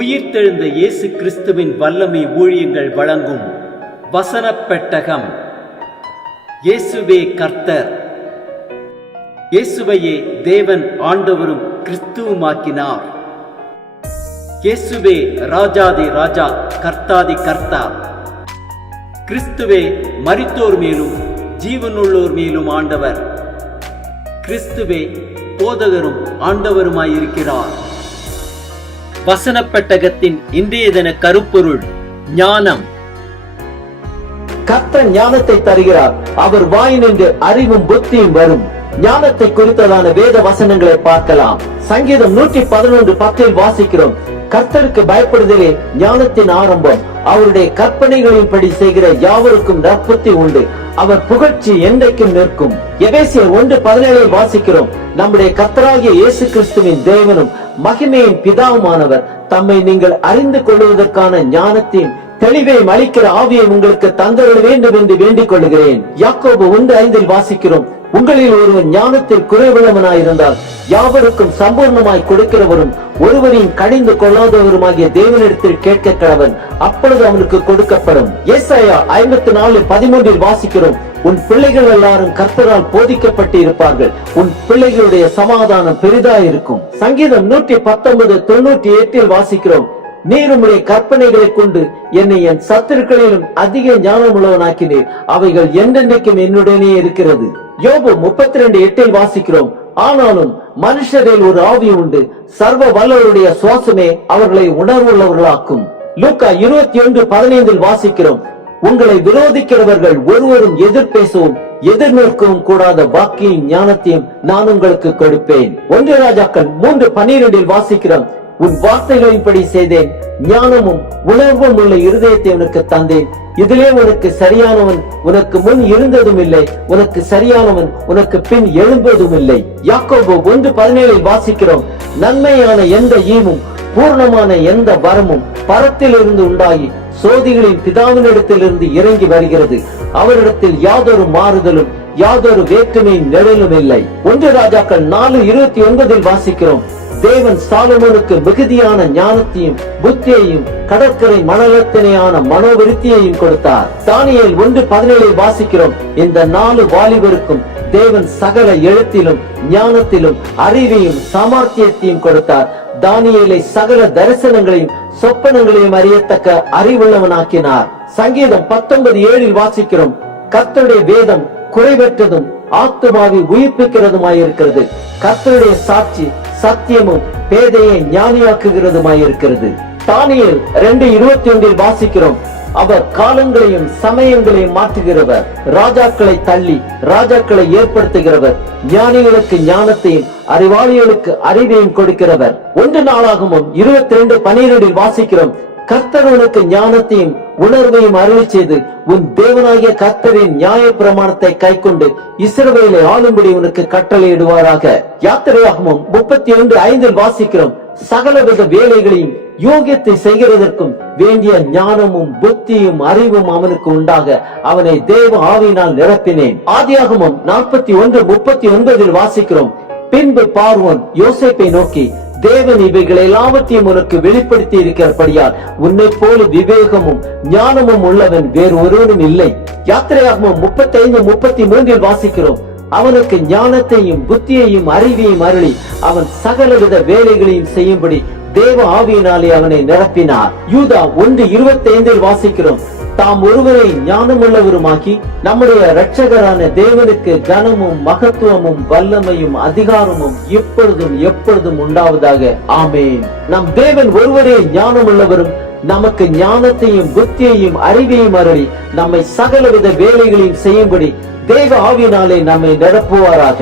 உயிர்த்தெழுந்த இயேசு கிறிஸ்துவின் வல்லமை ஊழியங்கள் வழங்கும் வசனப் பெட்டகம். இயேசுவே கர்த்தர். இயேசுவையே தேவன் ஆண்டவரும் கிறிஸ்துவுமாக்கினார். இயேசுவே ராஜாதி ராஜா, கர்த்தாதி கர்த்தா. கிறிஸ்துவே மரித்தோர் மேலும் ஜீவனுள்ளோர் மேலும் ஆண்டவர். கிறிஸ்துவே போதகரும் ஆண்டவருமாயிருக்கிறார். வசனப் பெட்டகத்தின் இன்றைய தின கருப்பொருள் ஞானம். கர்த்தர் ஞானத்தை தருகிறார், அவர் வாயினின்று அறிவும் புத்தியும் வரும். ஞானத்தை குறித்ததான வேத வசனங்களை பார்க்கலாம். சங்கீதம் 111:10 வாசிக்கிறோம், கர்த்தருக்கு பயப்படுதலே ஞானத்தின் ஆரம்பம், அவருடைய கற்பனைகளின்படி செய்கிற யாவருக்கும் நற்புத்தி உண்டு, அவர் புகழ்ச்சி என்றைக்கும் நிற்கும். எபேசியர் 1:17 வாசிக்கிறோம், நம்முடைய கர்த்தராகிய இயேசு கிறிஸ்துவின் தேவனும் மகிமையின் பிதாவுமானவர் தம்மை நீங்கள் அறிந்து கொள்வதற்கான ஞானத்தையும் தெளிவையும் அளிக்கிற ஆவியை உங்களுக்கு தந்தருள வேண்டும் என்று வேண்டிக் கொள்கிறேன். யாக்கோபு 1:5 வாசிக்கிறோம், உங்களில் ஒருவன் ஞானத்தில் குறைவுள்ளவனாயிருந்தால் யாவருக்கும் சம்பூர்ணமாய் கொடுக்கிறவரும் ஒருவரையும் கடிந்து கொள்ளாதவருமாகிய தேவனிடத்தில் கேட்க கடவன், அப்பொழுது அவனுக்கு கொடுக்கப்படும். ஏசாயா 54:13 வாசிக்கிறோம், உன் பிள்ளைகள் எல்லாரும் கர்த்தரால் போதிக்கப்பட்டு இருப்பார்கள், உன் பிள்ளைகளுடைய சமாதானம் பெரிதாயிருக்கும். சங்கீதம் 119:98 வாசிக்கிறோம், நீர் உம்முடைய கற்பனைகளை கொண்டு என்னை என் சத்துருக்களிலும் அதிக ஞானம் உள்ளவனாக்கினீர், அவைகள் என்றென்றைக்கும் என்னுடனே இருக்கிறது. யோபு 32:8 வாசிக்கிறோம், ஆனாலும் மனுஷரில் ஒரு ஆவி உண்டு, சர்வ வல்லவருடைய சுவாசமே அவர்களை உணர்வுள்ளவர்களாக்கும். லூக்கா 21:15 வாசிக்கிறோம், உங்களை விரோதிக்கிறவர்கள் ஒருவரும் எதிர் பேசவும் எதிர் நிற்கவும் கூடாத வாக்கியின் ஞானத்தையும் நான் உங்களுக்கு கொடுப்பேன். 1 ராஜாக்கள் 3:12 வாசிக்கிறோம், உன் வார்த்தைகளின்படி செய்தேன், ஞானமும் உணர்வும் உள்ள இருதயத்தை உனக்கு தந்தேன், இதிலே உனக்கு சரியானவன் உனக்கு முன் இருந்ததும் இல்லை, உனக்கு சரியானவன் உனக்கு பின் எழும்பதும் இல்லை. யாக்கோபு 1:17 வாசிக்கிறோம், நன்மையான எந்த ஈவும் பூர்ணமான எந்த வரமும் பரத்திலிருந்து உண்டாகி சோதிகளின் பிதாவினிடத்திலிருந்து இறங்கி வருகிறது, அவரிடத்தில் யாதொரு மாறுதலும் யாதொரு வேற்றுமையின் நிழலும் இல்லை. 1 ராஜாக்கள் 4:29 வாசிக்கிறோம், தேவன் சாலமோனுக்கு மிகுதியான ஞானத்தையும் புத்தியையும் கடற்கரை மணலத்தினையான மனோவிருத்தியையும் கொடுத்தார். தானியேல் 1:17 வாசிக்கிறோம், இந்த 4 வாலிபருக்கும் தேவன் சகல எழுத்திலும் ஞானத்திலும் அறிவையும் சாமர்த்தியத்தையும் கொடுத்தார். தானியேலை சகல தரிசனங்களையும் சொப்பனங்களையும் அறியத்தக்க அறிவுள்ளவனாக்கினார். சங்கீதம் 19:7 வாசிக்கிறோம், கர்த்தருடைய வேதம் குறைவற்றதும் ஆத்துமாவை உயிர்ப்பிக்கிறதுமாயிருக்கிறது, கர்த்தருடைய சாட்சி சத்தியமும் பேதையை ஞானியாக்குகிறதுமாயிருக்கிறது. தானியேல் 2:21 வாசிக்கிறோம், அவர் காலங்களையும் சமயங்களையும் மாற்றுகிறவர், ராஜாக்களை தள்ளி ராஜாக்களை ஏற்படுத்துகிறவர், ஞானிகளுக்கு ஞானத்தையும் அறிவாளிகளுக்கு அறிவையும் கொடுக்கிறவர். 1 நாளாகமம் 22:12 வாசிக்கிறோம், கர்த்தர் உனக்கு ஞானத்தையும் உணர்வையும் அருளி செய்து உன் தேவனாகிய கர்த்தரின் நியாய பிரமாணத்தை கைக்கொண்டு இஸ்ரவேலை ஆளும்படி உனக்கு கட்டளையிடுவாராக. யாத்திரையாகமம் 31:5 வாசிக்கிறோம், சகலவித வேலைகளையும் யோகியத்தை செய்கிறதற்கும் வேண்டிய ஞானமும் புத்தியும் அறிவும் அவனுக்கு உண்டாக அவனை தேவ ஆவியினால் நிரப்பினேன். ஆதியாகமம் 41:39 வாசிக்கிறோம், பின்பு பார்வோன் யோசேப்பை நோக்கி, தேவன் இவைகள் எல்லாவற்றையும் உனக்கு வெளிப்படுத்தி இருக்கிறபடியால் உன்னை போல விவேகமும் ஞானமும் உள்ளவன் வேறு ஒருவனும் இல்லை. யாத்திரையாகமம் 35:33 வாசிக்கிறோம், அவனுக்கு ஞானத்தையும் புத்தியையும் அறிவையும் அருளி அவன் சகலவித வேலைகளையும் செய்யும்படி தேவ ஆவியினாலே அவனை நிரப்பினார். யூதா 1:25 வாசிக்கிறோம், தாம் ஒருவரை ஞானமுள்ளவருமாக்கி நம்முடைய இரட்சகரான தேவனுக்கு கனமும் மகத்துவமும் வல்லமையும் அதிகாரமும் இப்பொழுதும் எப்பொழுதும் உண்டாவதாக. ஆமேன். நம் தேவன் ஒருவரே ஞானமுள்ளவரும் நமக்கு ஞானத்தையும் புத்தியையும் அறிவையும் அருளி நம்மை சகலவித வேலைகளையும் செய்யும்படி தேவ ஆவியினாலே நம்மை நிரப்புவாராக.